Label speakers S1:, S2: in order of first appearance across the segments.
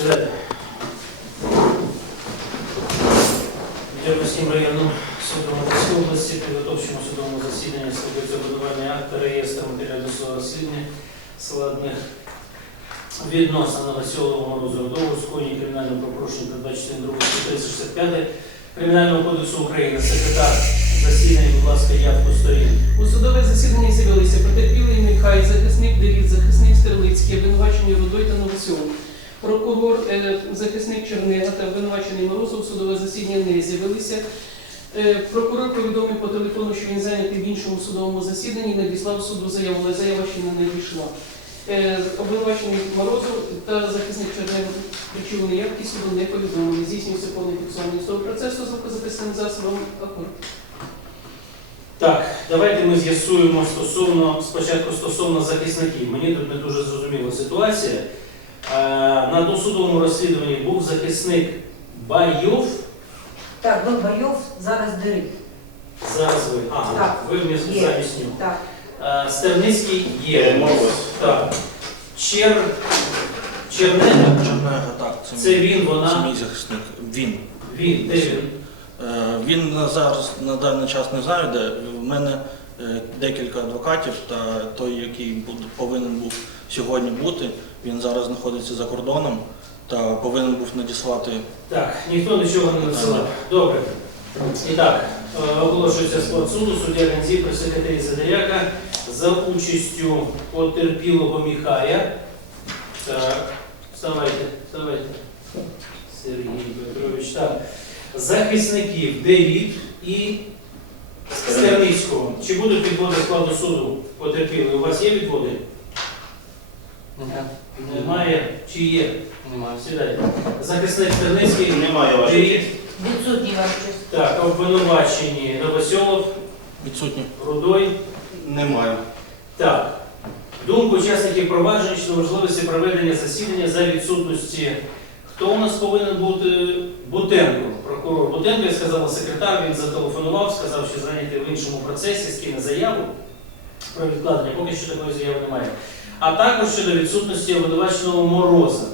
S1: Дякуємо районному Одеської області, підготовчому судовому засіданні служить забудування акта реєстру матеріалів досудового розслідування складних відносно новосілого морозу родову, скоєння кримінального правопорушення передбачити 2 365 Кримінального кодексу України. Секретар засідання, будь явку сторін.
S2: У судове засідання з'явилися потерпілий Прокурор, е, захисник Чернега та обвинувачений Морозов судове засідання не з'явилися. Е, Прокурор повідомив по телефону, що він зайнятий в іншому судовому засіданні, надіслав суду заяву, але заява ще не надійшла. Е, Обвинувачений Морозов та захисник Чернега причину неявки суду не повідомили. Здійснюється повний фіксування судового процесу звукозаписним засобом акорд.
S1: Так, давайте ми з'ясуємо стосовно спочатку стосовно захисників. Мені тут не дуже зрозуміла ситуація. Е, На досудовому розслідуванні був захисник Байов.
S3: Так, до бойов зараз дирик.
S1: Зараз ви. Ага,
S3: Так.
S1: ви вміст
S3: Є.
S1: замість нього.
S3: Так,
S1: Е, Стерницький
S4: Е,
S1: є.
S4: Мороз.
S1: Так. Чер... Чернега.
S4: Чернега, так, це,
S1: Це
S4: мій-
S1: він,
S4: це
S1: вона.
S4: мій захисник. Він.
S1: Він, де він?
S4: Е, Він на зараз на даний час не знаю, де в мене е, декілька адвокатів, та той, який буд- повинен був сьогодні бути, він зараз знаходиться за кордоном та повинен був надіслати.
S1: Так, ніхто нічого не насилав. Добре. І так, е, оголошується склад суду, суддя Гензі при секретарі за участю потерпілого Міхая. Так, вставайте, вставайте. Сергій Петрович. Так. Захисників Девід і Стерницького. Чи будуть відводи складу суду потерпілий? У вас є відводи? Немає. Чи є? Немає. Сідайте. Захисник Стерницький.
S4: Немає ваших.
S1: Девід.
S3: відсутній честь.
S1: Так, обвинувачені Новосьолов,
S4: Відсутні.
S1: Рудой.
S4: Немає.
S1: Так. Думку учасників проваджень щодо можливості проведення засідання за відсутності. Хто у нас повинен бути? Бутенко, прокурор Бутенко, я сказала секретар, він зателефонував, сказав, що зайнятий в іншому процесі, скине заяву про відкладення. Поки що такої заяви немає. А також щодо відсутності обвинуваченого мороза.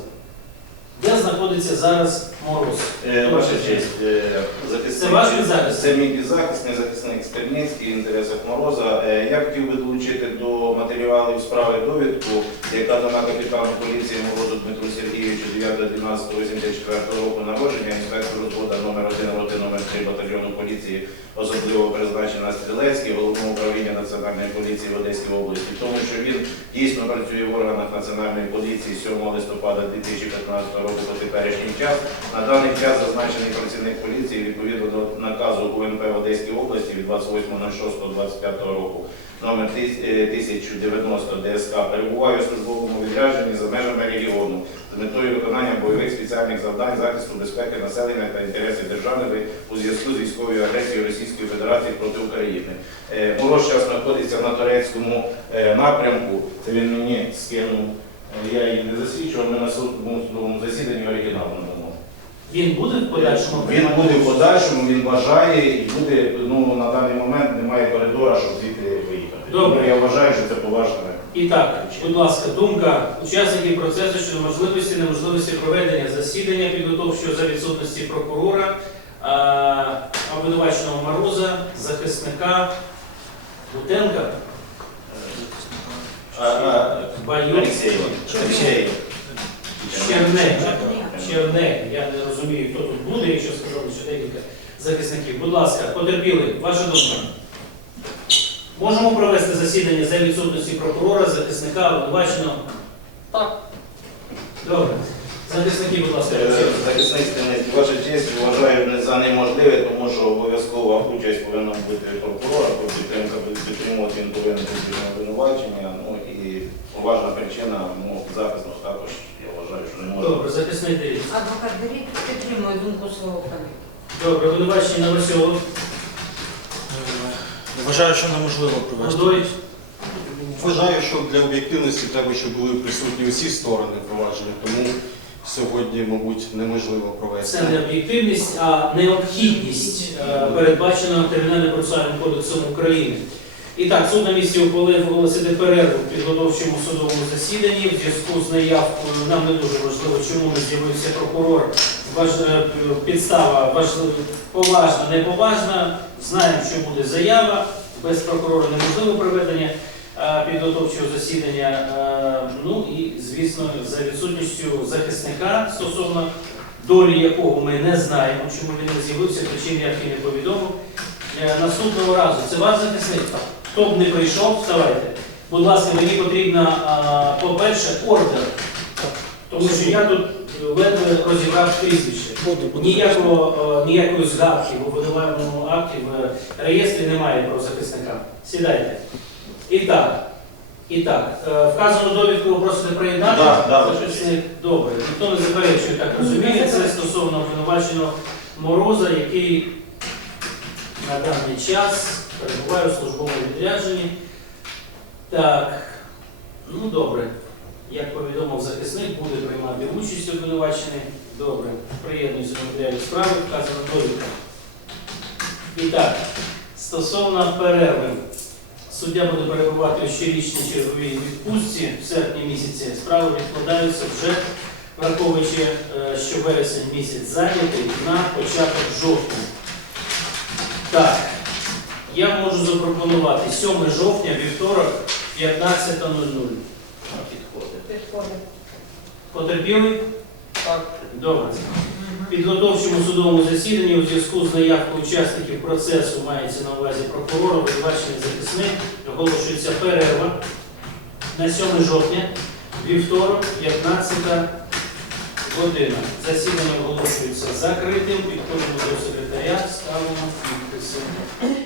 S1: Де знаходиться зараз мороз?
S5: Е, Ваша честь, е, захисник,
S1: Це ваш підзахист?
S5: Це мій підзахисний захисник Стерніцький, в інтересах Мороза. Е, Я хотів би долучити до матеріалів справи довідку, яка дана капітану поліції Морозу Дмитру Сергійовичу 9.12.84 року народження, інспектору згода номер 1 роти номер 3 батальйону поліції особливо призначена Стрілецький, головного управління Національної поліції в Одеській області, тому що він дійсно працює в органах Національної поліції 7 листопада 2015 року по теперішній час. На даний час зазначений працівник поліції відповідно до наказу ГУНП в Одеській області від 28.06.25 року. Номер 1090 ДСК перебуває у службовому відрядженні за межами регіону з метою виконання бойових спеціальних завдань захисту безпеки населення та інтересів держави у зв'язку з військовою агресією Російської Федерації проти України. Е, Мороз зараз знаходиться на турецькому е, напрямку. Це він мені скинув. Е, Я її не засвідчував, ми на судовому засіданні оригінал надамо.
S1: Він буде в подальшому
S5: Він буде в подальшому, він бажає і буде, ну на даний момент немає коридора, щоб звідти виїхати.
S1: Добре.
S5: Тому я вважаю, що це поважне.
S1: І так, будь ласка, думка учасників процесу щодо можливості неможливості проведення засідання підготовчого за відсутності прокурора, а, обвинуваченого Мороза, захисника Бутенка. Чернега. Чернега. Я не розумію, хто тут буде, якщо сказали, що декілька захисників. Будь ласка, потерпіли, ваша думка. Можемо провести засідання за відсутності прокурора, захисника, обвинуваченого?
S2: Так.
S1: Добре. Захисники, будь ласка.
S5: Е, Захисник ваша честь, вважаю за неможливе, тому що обов'язкова участь повинна бути прокурора, бо підтримка підтримувати він повинен бути на обвинувачення. Ну і поважна причина, ну захист також, я вважаю, що не може.
S1: Добре, захисник дивіться.
S3: Адвокат дирик підтримує думку свого колеги.
S1: Добре, обвинувачення Новосьолов.
S4: Вважаю, що неможливо провести.
S6: Вважаю, що для об'єктивності треба, щоб були присутні усі сторони провадження, тому сьогодні, мабуть, неможливо провести.
S1: Це не об'єктивність, а необхідність, е, передбачена Кримінальним процесуальним кодексом України. І так, суд на місці ухвалив оголосити перерву в підготовчому судовому засіданні. В зв'язку з наявкою нам не дуже важливо, чому не з'явився прокурор. Важ... е, Підстава важлива, поважна, неповажна. Знаємо, що буде заява. Без прокурора неможливо проведення е, підготовчого засідання. Е, Ну і, звісно, за відсутністю захисника стосовно долі якого ми не знаємо, чому він не з'явився, причин як і не повідомив. Наступного разу це ваш захисник. Хто б не прийшов, вставайте. Будь ласка, мені потрібно, по-перше, ордер. Тому що я тут е, ледве розібрав прізвище. Ніякого, е, ніякої згадки в обвинувальному акті в реєстрі немає про захисника. Сідайте. І так. І так, е, вказану довідку ви просите приєднати.
S5: Да, да,
S1: добре. Ніхто не заперечує, так розуміє. Це стосовно обвинуваченого Мороза, який на даний час перебуває у службовому відрядженні. Так, ну добре. Як повідомив захисник, буде приймати участь обвинувачений. Добре, приєднуюся до матеріалів справи, вказана довідка. І так, стосовно перерви. Суддя буде перебувати у щорічній черговій відпустці в серпні місяці. Справи відкладаються вже, враховуючи, е, що вересень місяць зайнятий на початок жовтня. Так, я можу запропонувати 7 жовтня, вівторок, 15.00. Підходить.
S3: Підходить.
S1: Потерпілий?
S2: Так.
S1: Добре. Підготовчому судовому засіданні у зв'язку з наявкою учасників процесу мається на увазі прокурор, обвинувачений захисник, оголошується перерва на 7 жовтня, вівторок, 15 година. Засідання оголошується закритим, підходимо до секретаря, ставимо підписи.